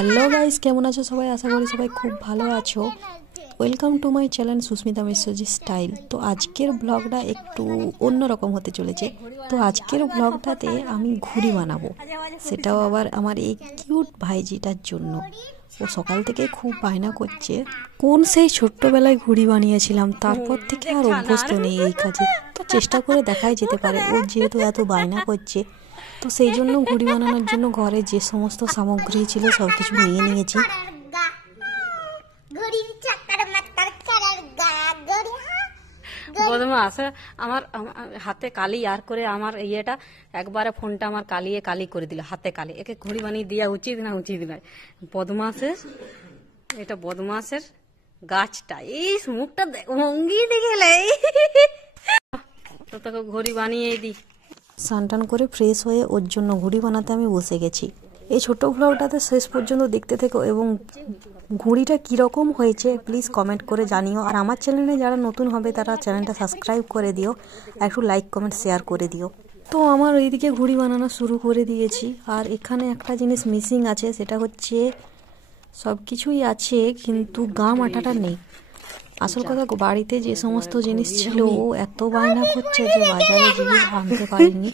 Hello guys, কেমন আছো সবাই? আশা করি সবাই খুব ভালো আছো। Welcome to my channel Susmita Mishraji style. তো আজকের ব্লগটা একটু অন্যরকম হতে চলেছে। তো আজকের ব্লগটাতে আমি ঘুড়ি বানাবো, সেটাও আবার আমার এই কিউট ভাইজিটার জন্য। ও সকাল থেকে খুব বায়না করছে, কোন সেই ছোট্টবেলায় ঘুড়ি বানিয়েছিলাম, তারপর থেকে আর অভ্যস্ত নেই এই কাজে। তো চেষ্টা করে দেখাই যেতে পারে, ও যেহেতু এত বায়না করছে। তো সেই জন্য ঘুড়ি বানানোর জন্য ঘরে যে সমস্ত সামগ্রী ছিল সব কিছু নিয়ে নিয়েছি। বদমাস আমার হাতে কালি আর করে আমার ইয়েটা একবারে ফোনটা আমার কালিয়ে কালি করে দিল, হাতে কালি। একে ঘড়ি বানিয়ে দেওয়া উচিত না, উচিত নয়। বদমাসের এটা বদমাসের গাছটা, এই মুখটা ভঙ্গি দেখেলে তো তোকে ঘড়ি বানিয়ে দিই। স্নান করে ফ্রেশ হয়ে ওর জন্য ঘুড়ি বানাতে আমি বসে গেছি। এই ছোট ব্লগটাতে শেষ পর্যন্ত দেখতে থেকো এবং ঘুড়িটা কীরকম হয়েছে প্লিজ কমেন্ট করে জানিও। আর আমার চ্যানেলে যারা নতুন হবে তারা চ্যানেলটা সাবস্ক্রাইব করে দিও, একটু লাইক কমেন্ট শেয়ার করে দিও। তো আমার ওইদিকে ঘুড়ি বানানো শুরু করে দিয়েছি। আর এখানে একটা জিনিস মিসিং আছে, সেটা হচ্ছে সব কিছুই আছে কিন্তু গাম আটাটা নেই। আসল কথা, বাড়িতে যে সমস্ত জিনিস ছিল ও এত বায়না করছে যে বাজারে গিয়ে আনতে পারিনি।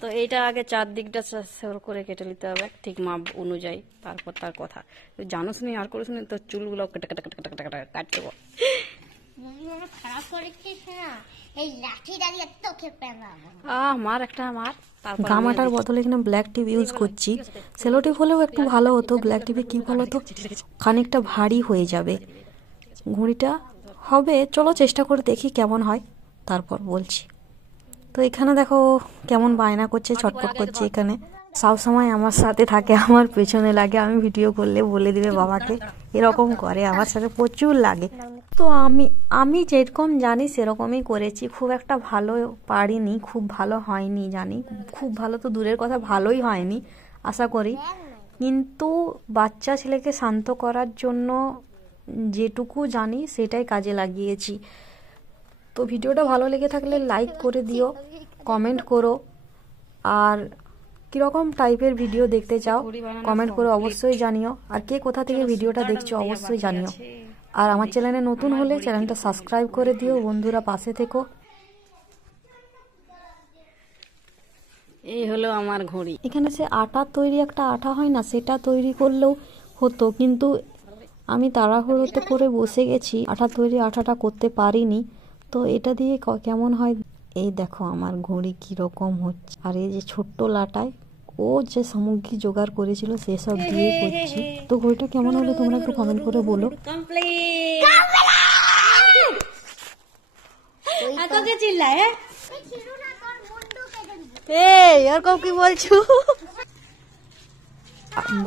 তো এইটা আগে চারদিকটা সেল করে কেটে নিতে হবে ঠিক মাপ অনুযায়ী, তারপর তার কথা। জানোস নি আর করিস নি, তোর চুলগুলো কেটে কেটে কেটে কেটে কেটে কাটতে হবে। মার একটা মার। গামাটার বদলে এখানে ব্ল্যাক টিপ ইউজ করছি। সেলো টিপ হলেও একটু ভালো হতো, ব্ল্যাক টিপে কি ভালো হতো, খানিকটা ভারী হয়ে যাবে ঘুড়িটা। হবে, চলো চেষ্টা করে দেখি কেমন হয়, তারপর বলছি। তো এখানে দেখো কেমন বায়না করছে, ছটফট করছে। এখানে সবসময় আমার সাথে থাকে, আমার পেছনে লাগে। আমি ভিডিও করলে বলে দিবে বাবাকে, এরকম করে আমার সাথে প্রচুর লাগে। তো আমি যেরকম জানি সেরকমই করেছি। খুব একটা ভালো পারিনি, খুব ভালো হয়নি জানি, খুব ভালো তো দূরের কথা, ভালোই হয়নি আশা করি। কিন্তু বাচ্চা ছেলেকে শান্ত করার জন্য যেটুকু জানি সেটাই কাজে লাগিয়েছি। তো ভিডিওটা ভালো লেগে থাকলে লাইক করে দিও, কমেন্ট করো। আর কীরকম টাইপের ভিডিও দেখতে চাও কমেন্ট করে অবশ্যই জানিও। আর কে কোথা থেকে ভিডিওটা দেখছো অবশ্যই জানিও। আর আমার চ্যানেলে নতুন হলে চ্যানেলটা সাবস্ক্রাইব করে দিও। বন্ধুরা পাশে থেকো। এই হলো আমার ঘড়ি। এখানে সে আটার তৈরি একটা আঠা হয় না, সেটা তৈরি করলেও হতো, কিন্তু আমি তাড়াহুড়োতে করে বসে গেছি, আঠা তৈরি আঠাটা করতে পারিনি। তো এটা দিয়ে কেমন হয়, এই দেখো আমার ঘড়ি কীরকম হচ্ছে। আর এই যে ছোট্ট লাটায় ও যে সামগ্রী জোগাড় করেছিল সেসব দিয়ে করছি। তো ঘড়িটা কেমন হলো তোমরা একটু কমেন্ট করে বলো। কি বলছো?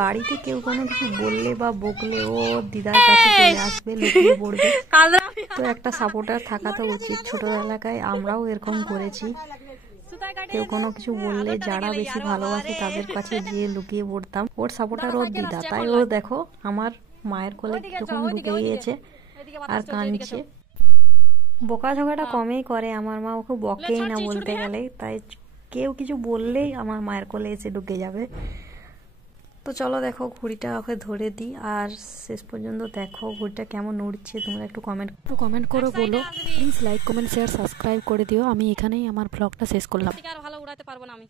বাড়িতে কেউ কোনো কিছু বললে বা বকলে ও দিদার কাছে চলে আসবে, লুকিয়ে পড়বে। তো একটা সাপোর্টার থাকা তো উচিত। ছোটবেলায় আমরাও এরকম করেছি, কেউ কোনো কিছু বললে যারা বেশি ভালোবাসে তাদের কাছে গিয়ে লুকিয়ে পড়তাম। ওর সাপোর্টার ওর দিদা, তাই ও দেখো আমার মায়ের কোলে কিরকম ঢুকে গিয়েছে আর কাঁদছে। বকাঝকাটা কমেই করে আমার মা, ওকে বকেই না বলতে গেলে। তাই কেউ কিছু বললেই আমার মায়ের কোলে এসে ঢুকে যাবে। তো চলো দেখো ঘুড়িটা ওকে ধরে দিই। আর শেষ পর্যন্ত দেখো ঘুড়িটা কেমন উড়ছে, তোমরা একটু কমেন্ট করে বলো। Please like comment share subscribe করে দিও। আমি এখানেই আমার ব্লগটা শেষ করলাম। আর ভালো উড়াতে পারবো না আমি।